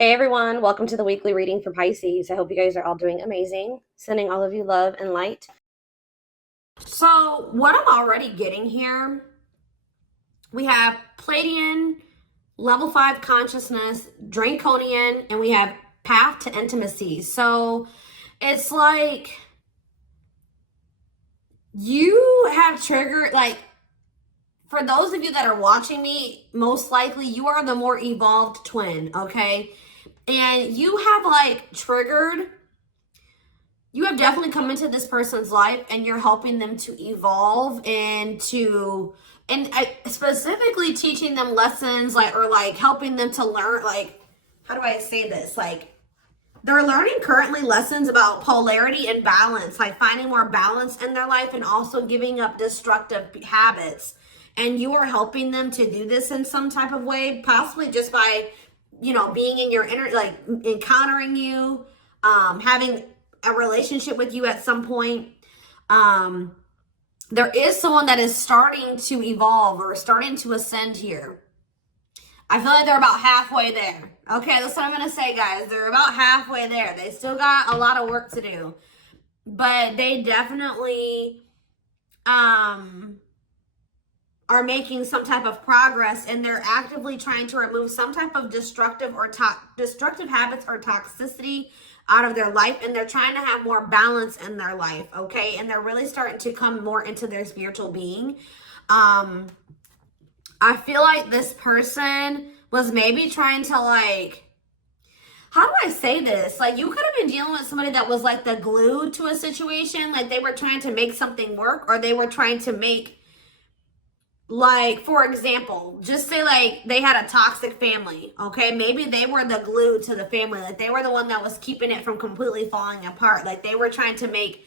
Hey everyone, welcome to the weekly reading for Pisces. I hope you guys are all doing amazing. Sending all of you love and light. So, what I'm already getting here, we have Pleiadian, level 5 consciousness, Draconian, and we have path to intimacy. So, it's like you have triggered, like, for those of you that are watching me, most likely you are the more evolved twin, okay? And you have like triggered, you have definitely come into this person's life and you're helping them to evolve and specifically teaching them lessons, like, or like helping them to learn, like, how do I say this? Like, they're learning currently lessons about polarity and balance, like finding more balance in their life and also giving up destructive habits. And you are helping them to do this in some type of way, possibly just by, being in your inner, like encountering you, having a relationship with you at some point. There is someone that is starting to evolve or starting to ascend here. I feel like they're about halfway there. Okay, that's what I'm going to say, guys. They're about halfway there. They still got a lot of work to do. But they definitely are making some type of progress, and they're actively trying to remove some type of destructive habits or toxicity out of their life, and they're trying to have more balance in their life, okay? And they're really starting to come more into their spiritual being. I feel like this person was maybe trying to, like, how do I say this? Like, you could have been dealing with somebody that was like the glue to a situation. Like, they were trying to make something work, or they were trying to make, like, for example, just say like they had a toxic family, okay? Maybe they were the glue to the family. Like, they were the one that was keeping it from completely falling apart. Like, they were trying to make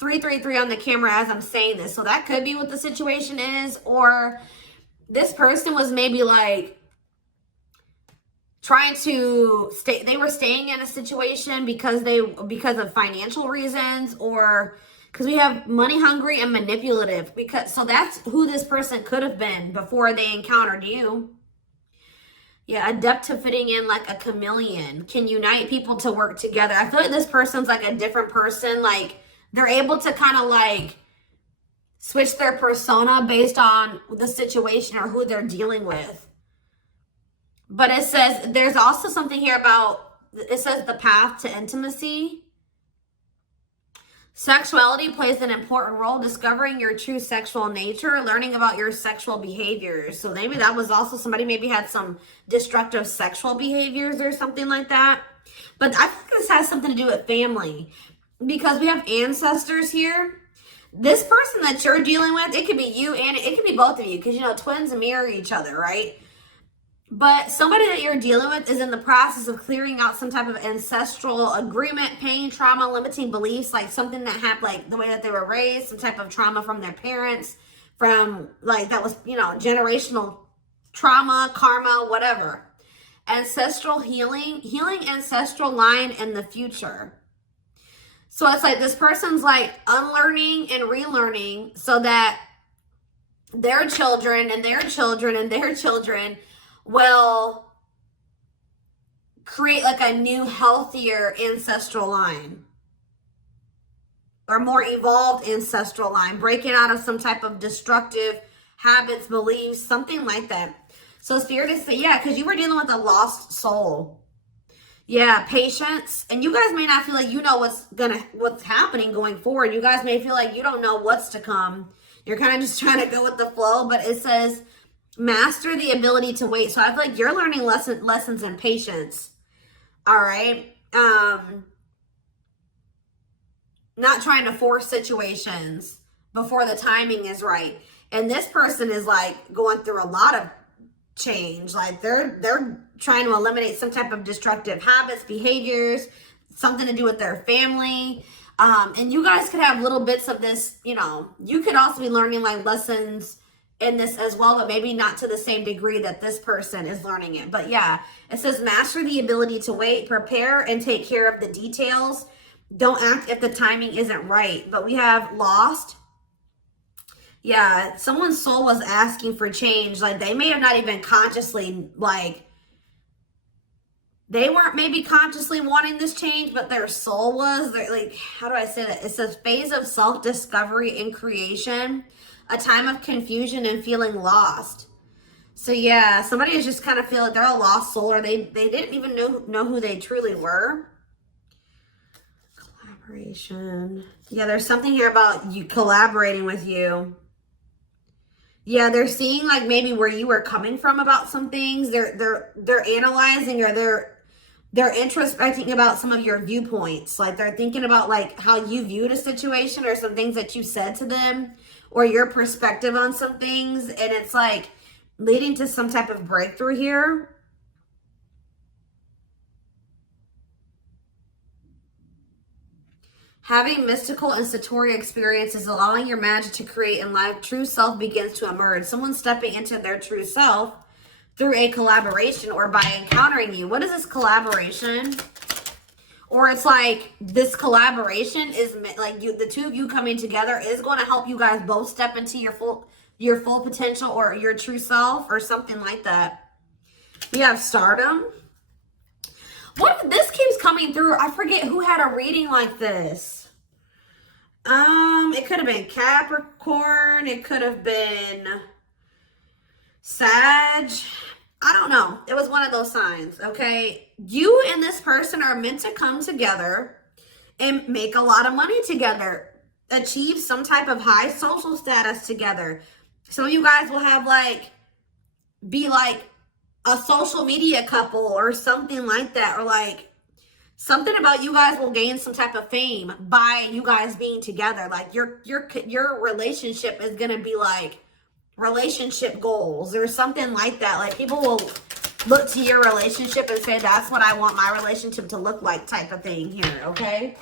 333 on the camera as I'm saying this. So that could be what the situation is. Or this person was maybe like trying to stay, they were staying in a situation because of financial reasons, or because we have money hungry and manipulative, because so that's who this person could have been before they encountered you. Yeah, adept to fitting in like a chameleon, can unite people to work together. I feel like this person's like a different person. Like, they're able to kind of like switch their persona based on the situation or who they're dealing with. But it says there's also something here about, it says the path to intimacy. Sexuality plays an important role, discovering your true sexual nature, learning about your sexual behaviors. So maybe that was also somebody maybe had some destructive sexual behaviors or something like that. But I think this has something to do with family, because we have ancestors here. This person that you're dealing with, it could be you and it could be both of you, because, twins mirror each other, right? But somebody that you're dealing with is in the process of clearing out some type of ancestral agreement, pain, trauma, limiting beliefs, like something that happened, like the way that they were raised, some type of trauma from their parents, from like that was, generational trauma, karma, whatever. Ancestral healing ancestral line in the future. So it's like this person's like unlearning and relearning so that their children and their children and their children will create like a new, healthier ancestral line, or more evolved ancestral line, breaking out of some type of destructive habits, beliefs, something like that. So it's fair to say, yeah, because you were dealing with a lost soul. Yeah, patience. And you guys may not feel like you know what's happening going forward. You guys may feel like you don't know what's to come. You're kind of just trying to go with the flow, but it says master the ability to wait. So I feel like you're learning lessons in patience. All right. Not trying to force situations before the timing is right. And this person is like going through a lot of change. Like, they're trying to eliminate some type of destructive habits, behaviors, something to do with their family. And you guys could have little bits of this, you could also be learning like lessons in this as well, but maybe not to the same degree that this person is learning it. But yeah, it says master the ability to wait, prepare, and take care of the details. Don't act if the timing isn't right. But we have lost. Yeah, someone's soul was asking for change. Like, they may have not even consciously like They weren't maybe consciously wanting this change, but their soul was. They're like, how do I say that? It's a phase of self-discovery and creation, a time of confusion and feeling lost. So yeah, somebody is just kind of feeling they're a lost soul, or they didn't even know who they truly were. Collaboration. Yeah, there's something here about you collaborating with you. Yeah, they're seeing like maybe where you were coming from about some things. They're analyzing, or they're introspecting about some of your viewpoints. Like they're thinking about like how you viewed a situation, or some things that you said to them, or your perspective on some things. And it's like leading to some type of breakthrough here. Having mystical and satori experiences, allowing your magic to create in life, true self begins to emerge. Someone stepping into their true self through a collaboration or by encountering you. What is this collaboration? Or it's like this collaboration is like the two of you coming together is going to help you guys both step into your full potential, or your true self, or something like that. We have stardom. What, this keeps coming through. I forget who had a reading like this. It could have been Capricorn. It could have been Sag. I don't know. It was one of those signs, okay? You and this person are meant to come together and make a lot of money together. Achieve some type of high social status together. Some of you guys will have be like a social media couple or something like that, or like something about you guys will gain some type of fame by you guys being together. Like your relationship is gonna be like relationship goals or something like that. Like people will look to your relationship and say, that's what I want my relationship to look like, type of thing here, okay?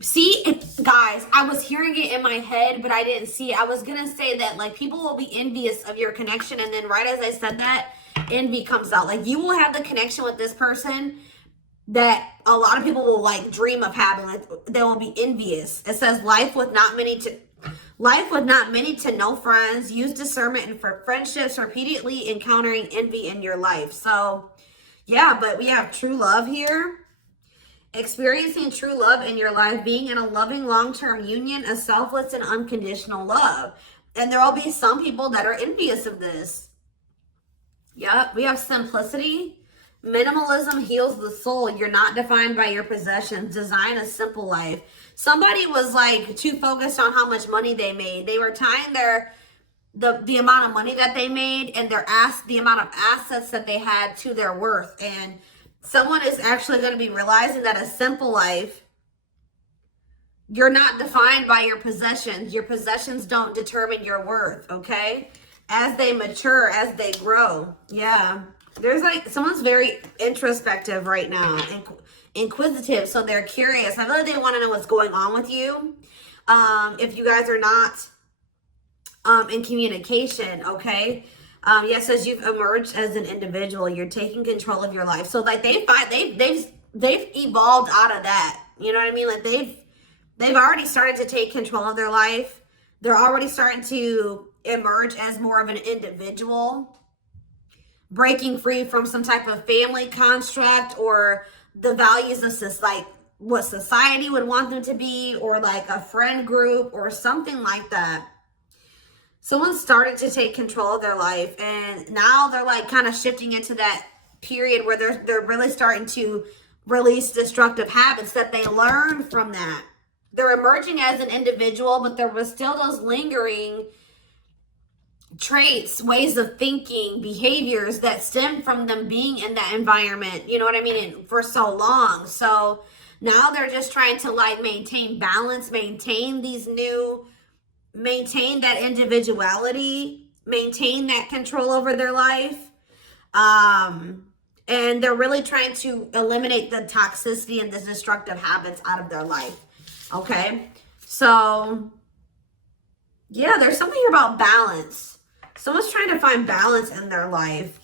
See, guys, I was hearing it in my head, but I didn't see it. I was going to say that, like, people will be envious of your connection. And then right as I said that, envy comes out. Like, you will have the connection with this person that a lot of people will, like, dream of having. Like, they will be envious. It says, life with not many to no friends. Use discernment and for friendships, repeatedly encountering envy in your life. So, yeah, but we have true love here. Experiencing true love in your life, being in a loving long-term union, a selfless and unconditional love. And there will be some people that are envious of this. Yep, we have simplicity. Minimalism heals the soul. You're not defined by your possessions. Design a simple life. Somebody was like too focused on how much money they made. They were tying the amount of money that they made and the amount of assets that they had to their worth. And someone is actually going to be realizing that a simple life, you're not defined by your possessions. Your possessions don't determine your worth, okay? As they mature, as they grow. Yeah. There's like, someone's very introspective right now, inquisitive, so they're curious. I feel like they want to know what's going on with you. If you guys are not in communication, okay? Yes, as you've emerged as an individual, you're taking control of your life. So like they've evolved out of that. You know what I mean? Like they've already started to take control of their life. They're already starting to emerge as more of an individual, breaking free from some type of family construct or the values of like what society would want them to be, or like a friend group or something like that. Someone started to take control of their life, and now they're like kind of shifting into that period where they're really starting to release destructive habits that they learned from that. They're emerging as an individual, but there was still those lingering traits, ways of thinking, behaviors that stem from them being in that environment, you know what I mean, for so long. So now they're just trying to like maintain balance, maintain that individuality, maintain that control over their life. And they're really trying to eliminate the toxicity and the destructive habits out of their life. Okay. So yeah, there's something here about balance. Someone's trying to find balance in their life.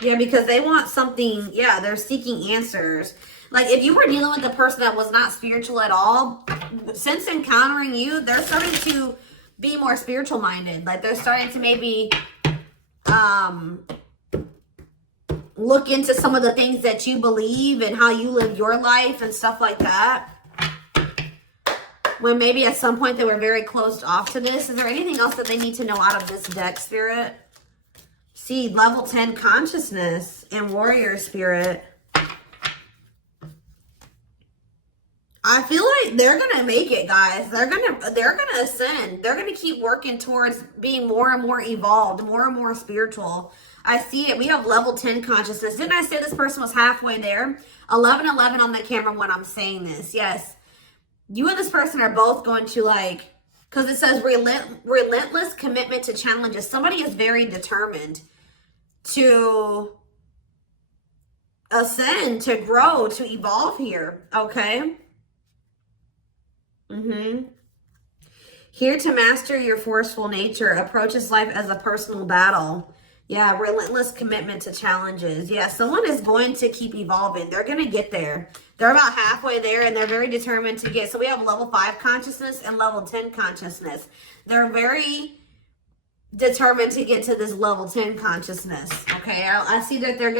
Yeah, because they want something. Yeah, they're seeking answers. Like if you were dealing with a person that was not spiritual at all, since encountering you, they're starting to be more spiritual minded. Like they're starting to maybe look into some of the things that you believe and how you live your life and stuff like that. When maybe at some point they were very closed off to this. Is there anything else that they need to know out of this deck, Spirit? See, level 10 consciousness and warrior spirit. I feel like they're gonna make it, guys. They're gonna ascend. They're gonna keep working towards being more and more evolved, more and more spiritual. I see it. We have level 10 consciousness. Didn't I say this person was halfway there? 1111 on the camera when I'm saying this. Yes. You and this person are both going to, like, because it says relentless commitment to challenges. Somebody is very determined to ascend, to grow, to evolve here. Okay. Here to master your forceful nature. Approaches life as a personal battle. Yeah, relentless commitment to challenges. Yeah, someone is going to keep evolving. They're going to get there. They're about halfway there, and they're very determined to get. So we have level 5 consciousness and level 10 consciousness. They're very determined to get to this level 10 consciousness. Okay, I see that they're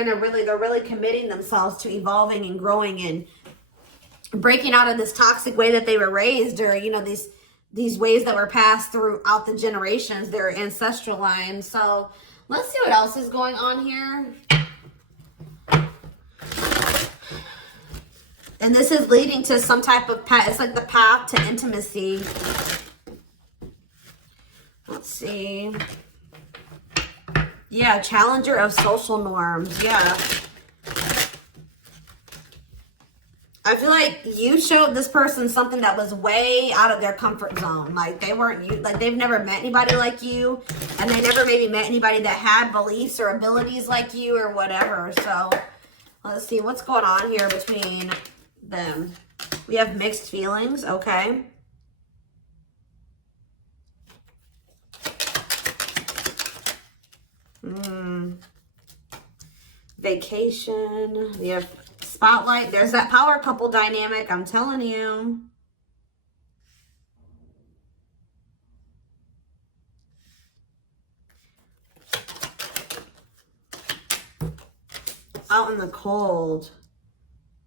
really committing themselves to evolving and growing and breaking out of this toxic way that they were raised, or, you know, these ways that were passed throughout the generations, their ancestral line. So let's see what else is going on here. And this is leading to some type of path. It's like the path to intimacy. Let's see. Yeah, challenger of social norms. Yeah. I feel like you showed this person something that was way out of their comfort zone. Like they weren't you, like they've never met anybody like you, and they never maybe met anybody that had beliefs or abilities like you or whatever. So let's see what's going on here between them. We have mixed feelings. Okay. Vacation. We have spotlight. There's that power couple dynamic. I'm telling you. Out in the cold.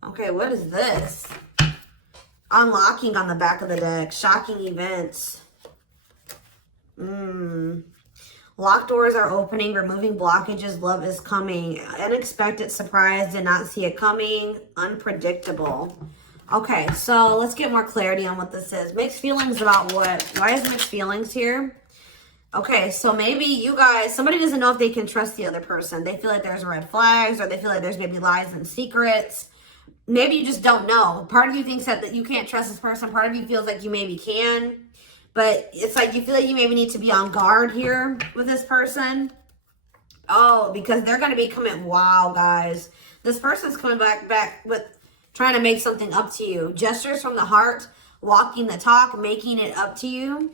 Okay, what is this? Unlocking on the back of the deck. Shocking events. Locked doors are opening, removing blockages, love is coming. Unexpected surprise, did not see it coming. Unpredictable. Okay, so let's get more clarity on what this is. Mixed feelings about what? Why is mixed feelings here? Okay, so maybe you guys, somebody doesn't know if they can trust the other person. They feel like there's red flags, or they feel like there's maybe lies and secrets. Maybe you just don't know. Part of you thinks that you can't trust this person. Part of you feels like you maybe can. But it's like you feel like you maybe need to be on guard here with this person. Oh, because they're going to be coming. Wow, guys. This person's coming back with trying to make something up to you. Gestures from the heart, walking the talk, making it up to you.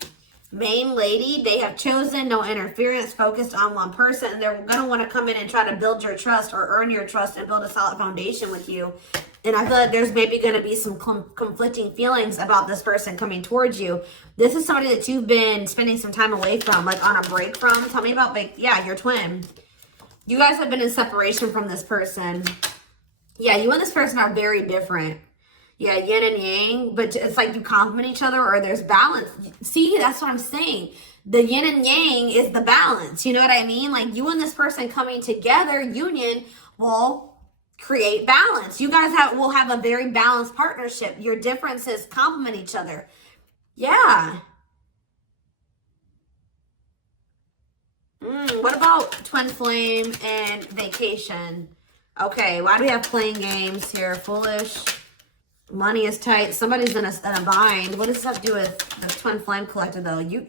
Main lady, they have chosen no interference, focused on one person. And they're going to want to come in and try to build your trust or earn your trust and build a solid foundation with you. And I feel like there's maybe going to be some conflicting feelings about this person coming towards you. This is somebody that you've been spending some time away from, like on a break from. Tell me about, like, yeah, your twin. You guys have been in separation from this person. Yeah, you and this person are very different. Yeah, yin and yang, but it's like you complement each other, or there's balance. See, that's what I'm saying. The yin and yang is the balance. You know what I mean? Like you and this person coming together, union, will create balance. You guys will have a very balanced partnership. Your differences complement each other. Yeah. What about twin flame and vacation? Okay, why do we have playing games here? Foolish. Money is tight. Somebody's in a bind. What does this have to do with the twin flame collector, though? You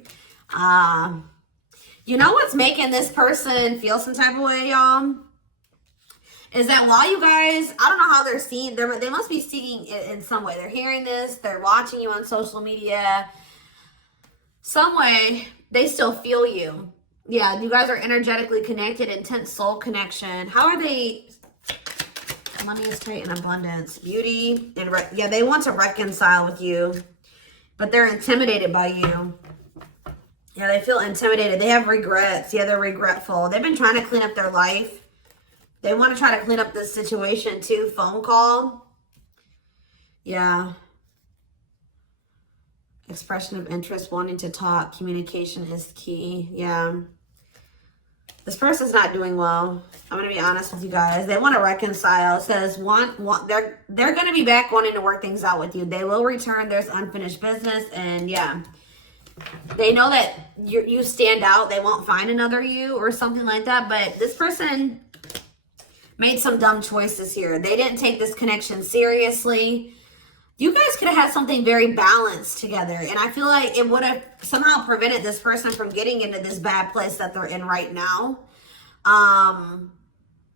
know what's making this person feel some type of way, y'all? Is that while you guys, I don't know how they're seeing, they must be seeing it in some way. They're hearing this, they're watching you on social media. Some way, they still feel you. Yeah, you guys are energetically connected, intense soul connection. How are they? Money is tight and abundance. Beauty. And yeah, they want to reconcile with you, but they're intimidated by you. Yeah, they feel intimidated. They have regrets. Yeah, they're regretful. They've been trying to clean up their life. They want to try to clean up this situation too. Phone call. Yeah. Expression of interest, wanting to talk. Communication is key. Yeah. This person's not doing well. I'm going to be honest with you guys. They want to reconcile. It says they're going to be back wanting to work things out with you. They will return. There's unfinished business. And yeah, they know that you stand out. They won't find another you or something like that. But this person made some dumb choices here. They didn't take this connection seriously. You guys could have had something very balanced together. And I feel like it would have somehow prevented this person from getting into this bad place that they're in right now.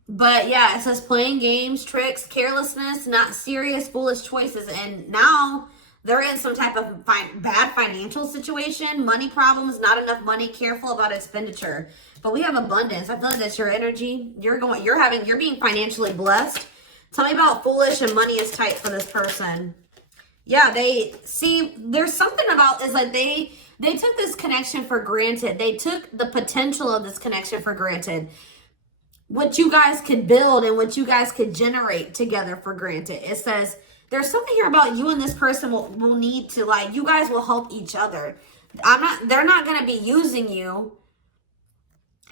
But yeah, it says playing games, tricks, carelessness, not serious, foolish choices. And now they're in some type of bad financial situation, money problems, not enough money, careful about expenditure. But we have abundance. I feel like that's your energy. You're being financially blessed. Tell me about foolish and money is tight for this person. Yeah, there's something about, it's like they took this connection for granted. They took the potential of this connection for granted. What you guys could build and what you guys could generate together for granted. It says, there's something here about you and this person will need to, like, you guys will help each other. They're not going to be using you.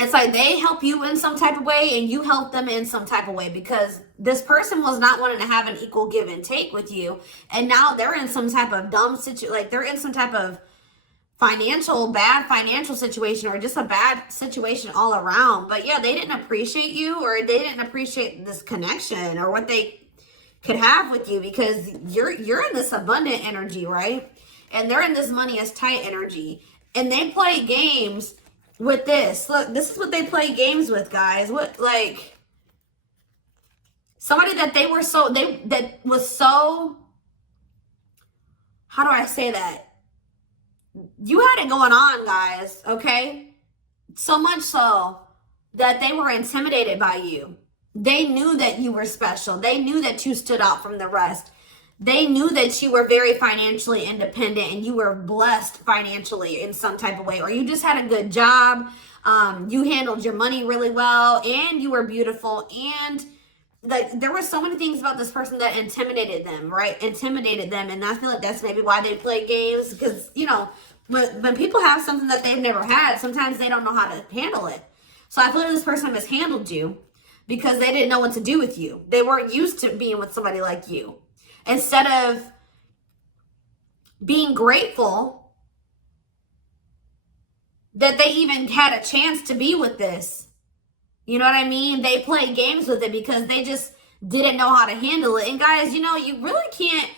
It's like they help you in some type of way and you help them in some type of way, because this person was not wanting to have an equal give and take with you. And now they're in some type of dumb situation, like they're in some type of bad financial situation, or just a bad situation all around. But yeah, they didn't appreciate you, or they didn't appreciate this connection or what they could have with you, because you're in this abundant energy, right? And they're in this money is tight energy. And they play games with this. Look, this is what they play games with, guys. What, like, somebody that was so, how do I say that? You had it going on, guys, okay? So much so that they were intimidated by you. They knew that you were special. They knew that you stood out from the rest. They knew that you were very financially independent and you were blessed financially in some type of way, or you just had a good job. You handled your money really well, and you were beautiful. And like, there were so many things about this person that intimidated them, right? Intimidated them. And I feel like that's maybe why they play games, because, you know, when people have something that they've never had, sometimes they don't know how to handle it. So I feel like this person mishandled you because they didn't know what to do with you. They weren't used to being with somebody like you. Instead of being grateful that they even had a chance to be with this, you know what I mean? They played games with it because they just didn't know how to handle it. And guys, you know, you really can't,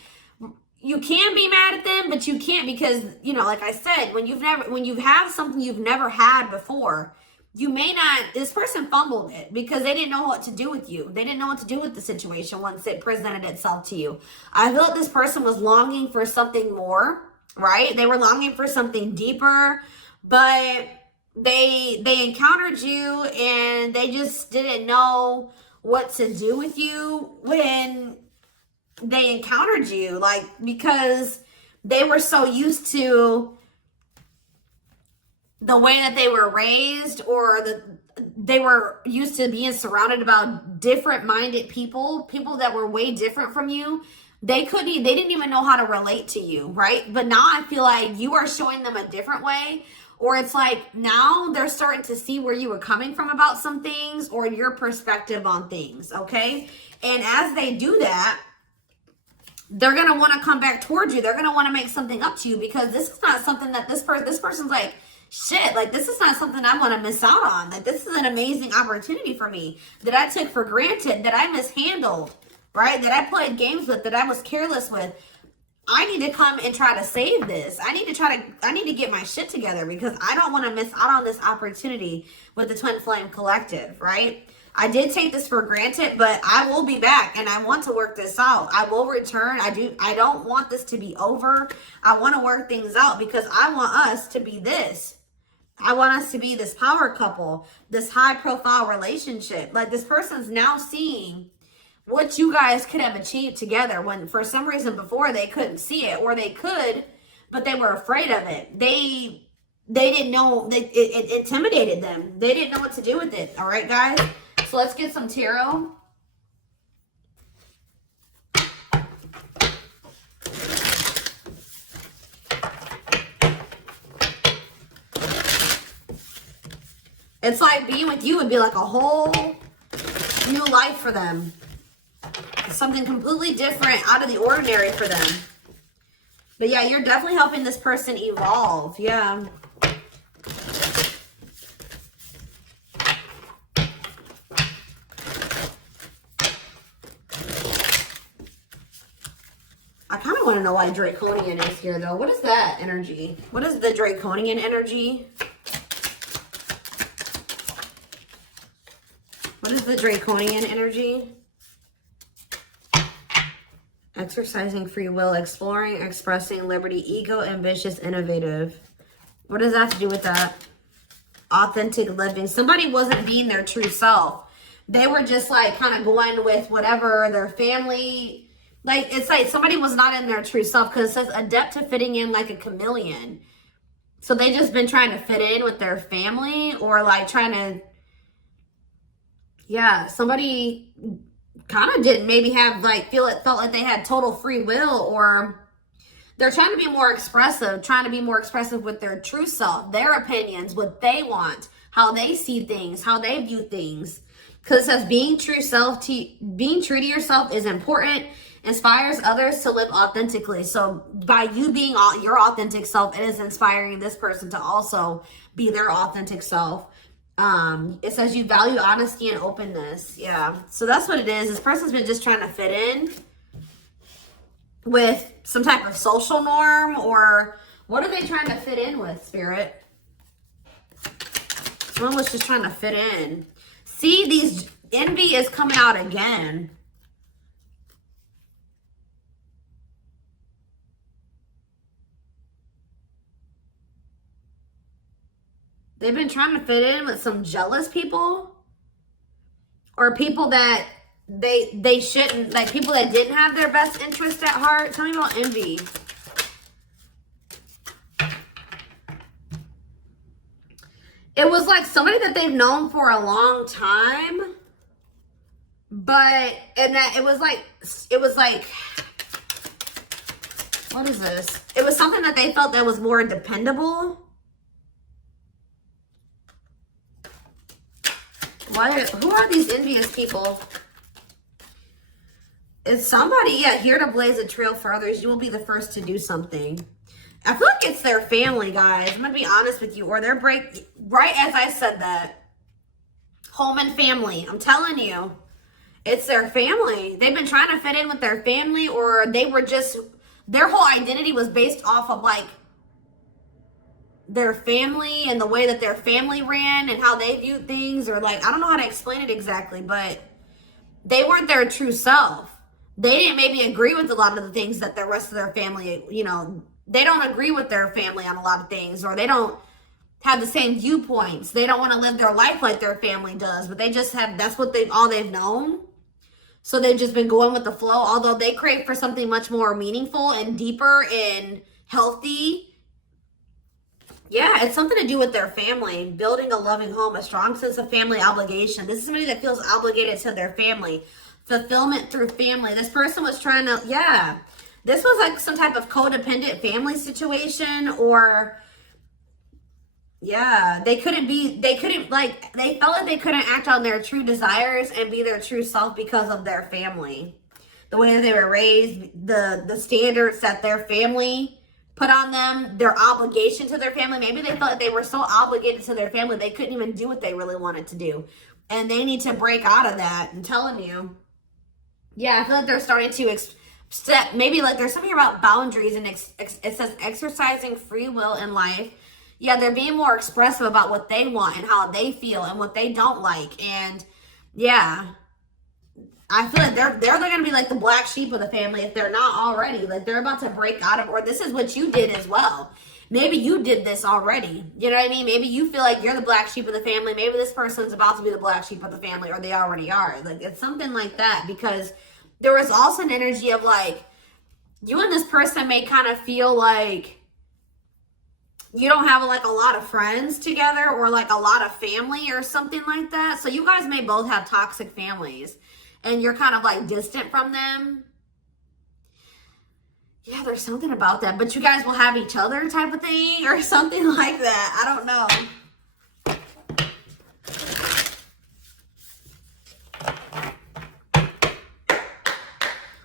you can be mad at them, but you can't, because, you know, like I said, when you have something you've never had before, you may not, this person fumbled it because they didn't know what to do with you. They didn't know what to do with the situation once it presented itself to you. I feel like this person was longing for something more, right? They were longing for something deeper, but they encountered you and they just didn't know what to do with you when they encountered you, like, because they were so used to the way that they were raised, or they were used to being surrounded about different minded people that were way different from you. They didn't even know how to relate to you, right? But now I feel like you are showing them a different way, or it's like now they're starting to see where you were coming from about some things, or your perspective on things, okay? And as they do that, they're going to want to come back towards you. They're going to want to make something up to you, because this is not something that this person's like, shit, like, this is not something I want to miss out on. Like, this is an amazing opportunity for me that I took for granted, that I mishandled, right? That I played games with, that I was careless with. I need to come and try to save this. I need to get my shit together, because I don't want to miss out on this opportunity with the Twin Flame Collective, right? I did take this for granted, but I will be back and I want to work this out. I will return. I don't want this to be over. I want to work things out, because I want us to be this. I want us to be this power couple, this high profile relationship. Like, this person's now seeing what you guys could have achieved together, when for some reason before they couldn't see it, or they could, but they were afraid of it. They they didn't know, it intimidated them. They didn't know what to do with it. All right, guys? So let's get some tarot. It's like being with you would be like a whole new life for them. Something completely different, out of the ordinary for them. But yeah, you're definitely helping this person evolve. Yeah. I kind of want to know why Draconian is here, though. What is that energy? What is the Draconian energy? What is the Draconian energy? Exercising free will, exploring, expressing liberty, ego, ambitious, innovative. What does that have to do with that? Authentic living. Somebody wasn't being their true self. They were just like kind of going with whatever their family, like it's like somebody was not in their true self, because it says adept to fitting in like a chameleon. So they just been trying to fit in with their family, or like trying to, yeah, somebody kind of didn't maybe have like felt like they had total free will, or they're trying to be more expressive, with their true self, their opinions, what they want, how they see things, how they view things. Because it says being true to yourself is important, inspires others to live authentically. So by you being your authentic self, it is inspiring this person to also be their authentic self. It says you value honesty and openness. Yeah. So that's what it is. This person's been just trying to fit in with some type of social norm, or what are they trying to fit in with, Spirit? Someone was just trying to fit in. See, these envy is coming out again. They've been trying to fit in with some jealous people, or people that they shouldn't, like people that didn't have their best interest at heart. Tell me about envy. It was like somebody that they've known for a long time, but, and that it was like, what is this? It was something that they felt that was more dependable. Who are these envious people? It's somebody, yeah, here to blaze a trail for others. You will be the first to do something. I feel like it's their family, guys. I'm going to be honest with you. Or their right as I said that. Home and family. I'm telling you. It's their family. They've been trying to fit in with their family, or they were just, their whole identity was based off of like their family and the way that their family ran and how they viewed things, or like, I don't know how to explain it exactly, but they weren't their true self. They didn't maybe agree with a lot of the things that the rest of their family, you know, they don't agree with their family on a lot of things, or they don't have the same viewpoints. They don't want to live their life like their family does, but they just have, that's what all they've known. So they've just been going with the flow, although they crave for something much more meaningful and deeper and healthy. Yeah, it's something to do with their family, building a loving home, a strong sense of family obligation. This is somebody that feels obligated to their family. Fulfillment through family. This person was trying to, yeah. This was like some type of codependent family situation, or, yeah, they felt like they couldn't act on their true desires and be their true self because of their family. The way that they were raised, the standards that their family put on them, their obligation to their family. Maybe they felt like they were so obligated to their family, they couldn't even do what they really wanted to do. And they need to break out of that. I'm telling you. Yeah, I feel like they're starting to maybe like there's something about boundaries, and it says exercising free will in life. Yeah, they're being more expressive about what they want and how they feel and what they don't like. And yeah, I feel like they're going to be like the black sheep of the family if they're not already. Like they're about to break out of, or this is what you did as well. Maybe you did this already. You know what I mean? Maybe you feel like you're the black sheep of the family. Maybe this person's about to be the black sheep of the family, or they already are. Like it's something like that, because there was also an energy of like, you and this person may kind of feel like you don't have like a lot of friends together or like a lot of family or something like that. So you guys may both have toxic families and you're kind of like distant from them. Yeah, there's something about that. But you guys will have each other type of thing or something like that. I don't know.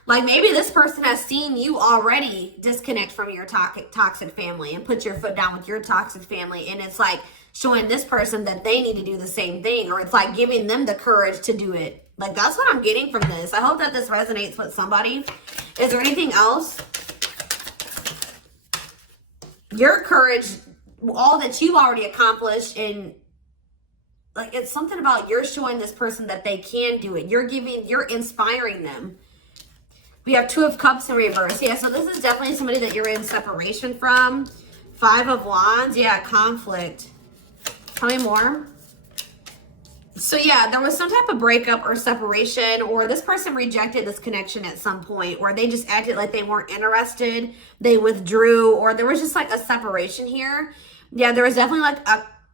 Like maybe this person has seen you already disconnect from your toxic family and put your foot down with your toxic family. And it's like showing this person that they need to do the same thing. Or it's like giving them the courage to do it. Like that's what I'm getting from this. I hope that this resonates with somebody. Is there anything else? Your courage, all that you've already accomplished, and like it's something about you're showing this person that they can do it. You're inspiring them. We have 2 of Cups in reverse. Yeah, so this is definitely somebody that you're in separation from. 5 of Wands. Yeah, conflict. Tell me more. So yeah, there was some type of breakup or separation, or this person rejected this connection at some point, or they just acted like they weren't interested. They withdrew, or there was just like a separation here. Yeah, there was definitely like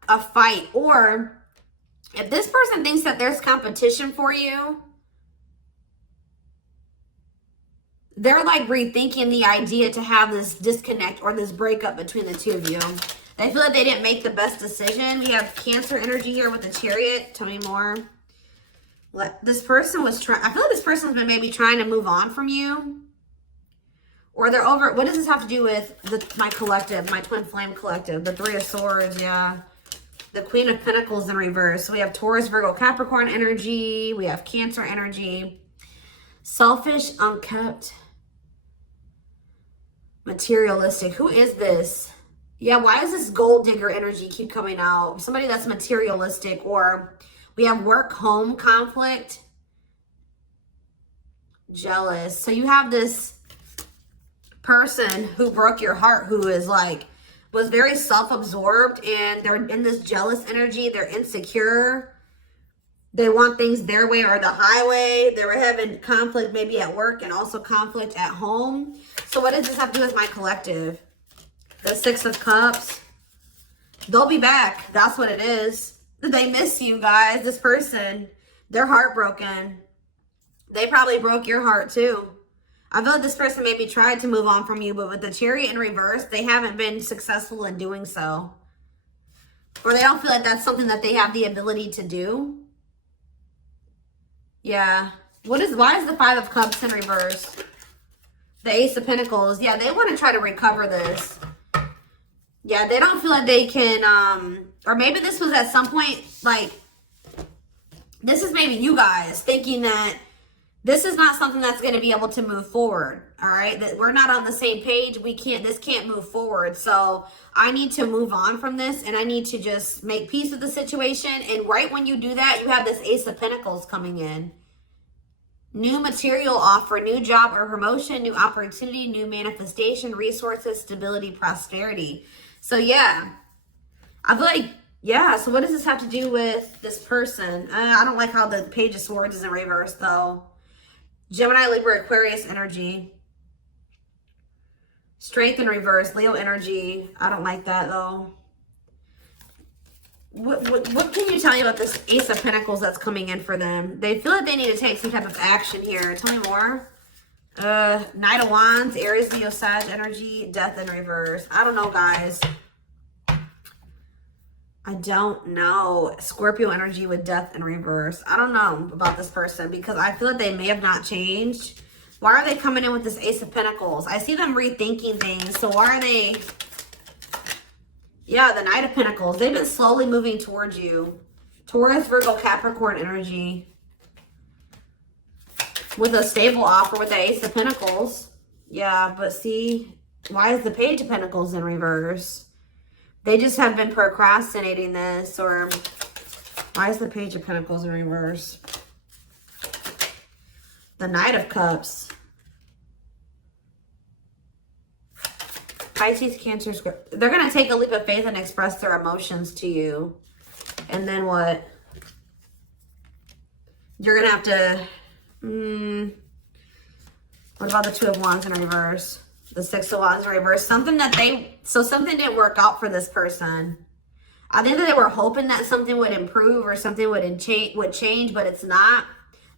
a fight. Or if this person thinks that there's competition for you, they're like rethinking the idea to have this disconnect or this breakup between the 2 of you. They feel like they didn't make the best decision. We have Cancer energy here with the Chariot. Tell me more. This person was trying, I feel like this person's been maybe trying to move on from you. Or they're over, what does this have to do with my collective, my twin flame collective? The 3 of Swords, yeah. The Queen of Pentacles in reverse. So we have Taurus, Virgo, Capricorn energy. We have Cancer energy. Selfish, unkept. Materialistic. Who is this? Yeah, why does this gold digger energy keep coming out? Somebody that's materialistic. Or we have work-home conflict. Jealous. So you have this person who broke your heart, who is like, was very self-absorbed, and they're in this jealous energy. They're insecure. They want things their way or the highway. They were having conflict maybe at work and also conflict at home. So what does this have to do with my collective? The 6 of Cups. They'll be back. That's what it is. They miss you guys. This person, they're heartbroken. They probably broke your heart too. I feel like this person maybe tried to move on from you, but with the Chariot in reverse, they haven't been successful in doing so. Or they don't feel like that's something that they have the ability to do. Yeah. Why is the 5 of Cups in reverse? The Ace of Pentacles. Yeah, they want to try to recover this. Yeah, they don't feel like they can, or maybe this was at some point, like, this is maybe you guys thinking that this is not something that's going to be able to move forward. All right. That we're not on the same page. This can't move forward. So I need to move on from this, and I need to just make peace with the situation. And right when you do that, you have this Ace of Pentacles coming in. New material offer, new job or promotion, new opportunity, new manifestation, resources, stability, prosperity. So yeah, I feel like, yeah. So what does this have to do with this person? I don't like how the Page of Swords is in reverse though. Gemini, Libra, Aquarius energy. Strength in reverse, Leo energy. I don't like that though. What can you tell me about this Ace of Pentacles that's coming in for them? They feel like they need to take some type of action here. Tell me more. Knight of Wands, Aries, Leo, Sag energy, Death in reverse. I don't know, guys. I don't know. Scorpio energy with Death in reverse. I don't know about this person because I feel like they may have not changed. Why are they coming in with this Ace of Pentacles? I see them rethinking things. So why are they... Yeah, the Knight of Pentacles. They've been slowly moving towards you. Taurus, Virgo, Capricorn energy. With a stable offer with the Ace of Pentacles. Yeah, but see, why is the Page of Pentacles in reverse? They just have been procrastinating this. Or why is the Page of Pentacles in reverse? The Knight of Cups. Pisces, Cancer, Scorpio. They're going to take a leap of faith and express their emotions to you. And then what? You're going to have to... what about the 2 of Wands in reverse? The Six of Wands in reverse. Something didn't work out for this person. I think that they were hoping that something would improve or something would change, but it's not.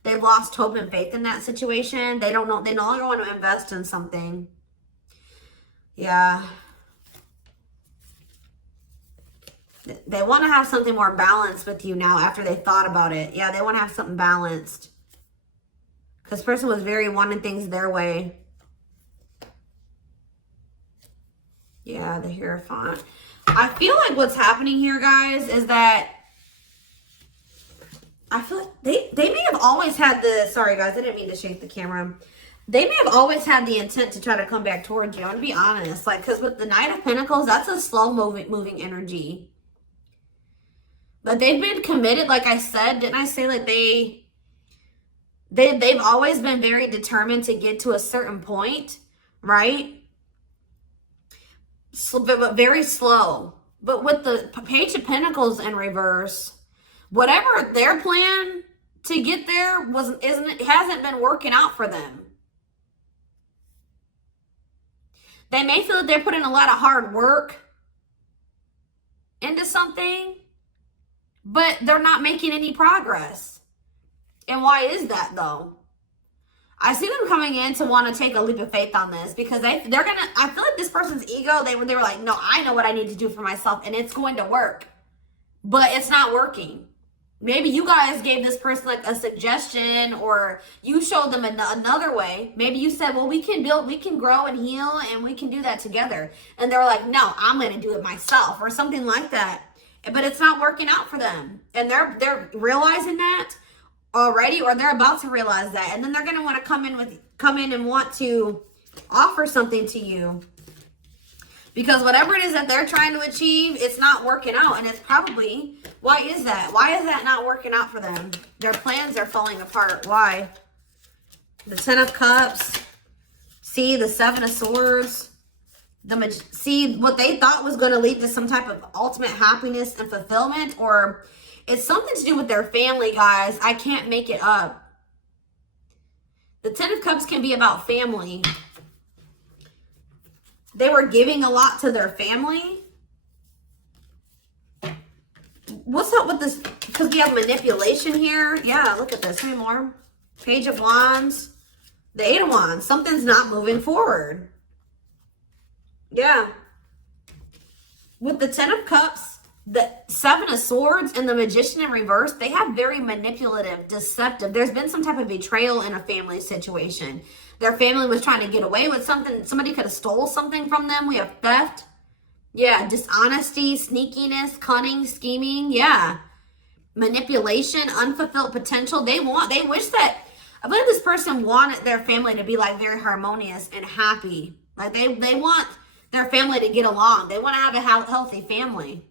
They've lost hope and faith in that situation. They don't know. They no longer want to invest in something. Yeah. They want to have something more balanced with you now after they thought about it. Yeah, they want to have something balanced. Because this person was very wanting things their way. Yeah, the Hierophant. I feel like what's happening here, guys, is that I feel like they may have always had the, sorry guys, I didn't mean to shake the camera. They may have always had the intent to try to come back towards you. I'm going to be honest. Like, because with the Knight of Pentacles, that's a slow moving energy. But they've been committed, like I said. Didn't I say like they've always been very determined to get to a certain point, right? So, but very slow. But with the Page of Pentacles in reverse, whatever their plan to get there hasn't been working out for them. They may feel that they're putting a lot of hard work into something, but they're not making any progress. And why is that though? I see them coming in to want to take a leap of faith on this because I feel like this person's ego, they were like, no, I know what I need to do for myself and it's going to work, but it's not working. Maybe you guys gave this person like a suggestion, or you showed them another way. Maybe you said, well, we can grow and heal and we can do that together. And they're like, no, I'm going to do it myself or something like that. But it's not working out for them. And they're realizing that already, or they're about to realize that. And then they're going to want to come in and want to offer something to you. Because whatever it is that they're trying to achieve, it's not working out. And it's probably, why is that? Why is that not working out for them? Their plans are falling apart. Why? The Ten of Cups. See, the Seven of Swords. See, what they thought was going to lead to some type of ultimate happiness and fulfillment. Or it's something to do with their family, guys. I can't make it up. The Ten of Cups can be about family. They were giving a lot to their family. What's up with this? Because we have manipulation here. Yeah, look at this. Three more. Page of Wands. The Eight of Wands. Something's not moving forward. Yeah. With the Ten of Cups, the Seven of Swords, and the Magician in reverse, they have very manipulative, deceptive. There's been some type of betrayal in a family situation. Their family was trying to get away with something. Somebody could have stole something from them. We have theft. Yeah, dishonesty, sneakiness, cunning, scheming. Yeah. Manipulation, unfulfilled potential. They wish that, I believe this person wanted their family to be like very harmonious and happy. Like they want their family to get along. They want to have a healthy family.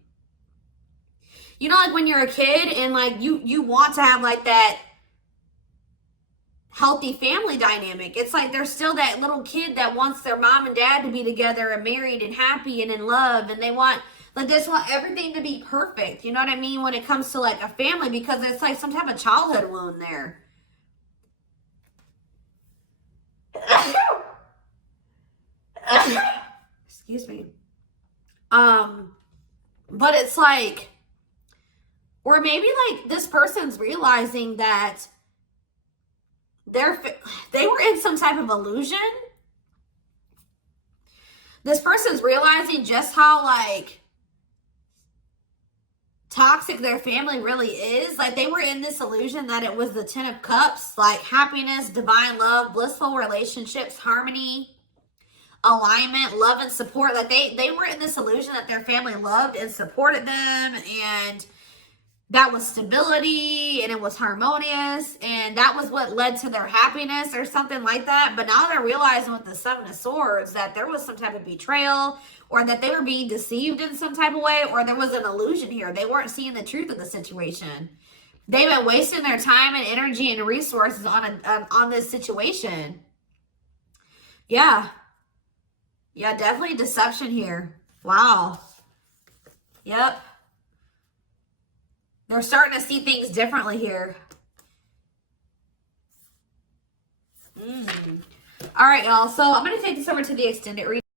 You know, like when you're a kid and like you want to have like that healthy family dynamic. It's like there's still that little kid that wants their mom and dad to be together and married and happy and in love, and they want everything to be perfect. You know what I mean? When it comes to like a family, because it's like some type of childhood wound there. Excuse me. But it's like, or maybe like this person's realizing that they were in some type of illusion. This person's realizing just how like toxic their family really is. Like they were in this illusion that it was the Ten of Cups, like happiness, divine love, blissful relationships, harmony, alignment, love and support. Like they were in this illusion that their family loved and supported them, and that was stability and it was harmonious, and that was what led to their happiness or something like that. But now they're realizing with the Seven of Swords that there was some type of betrayal, or that they were being deceived in some type of way, or there was an illusion here. They weren't seeing the truth of the situation. They've been wasting their time and energy and resources on this situation. Yeah. Yeah, definitely deception here. Wow. Yep. They're starting to see things differently here. All right, y'all. So I'm going to take this over to the extended reading.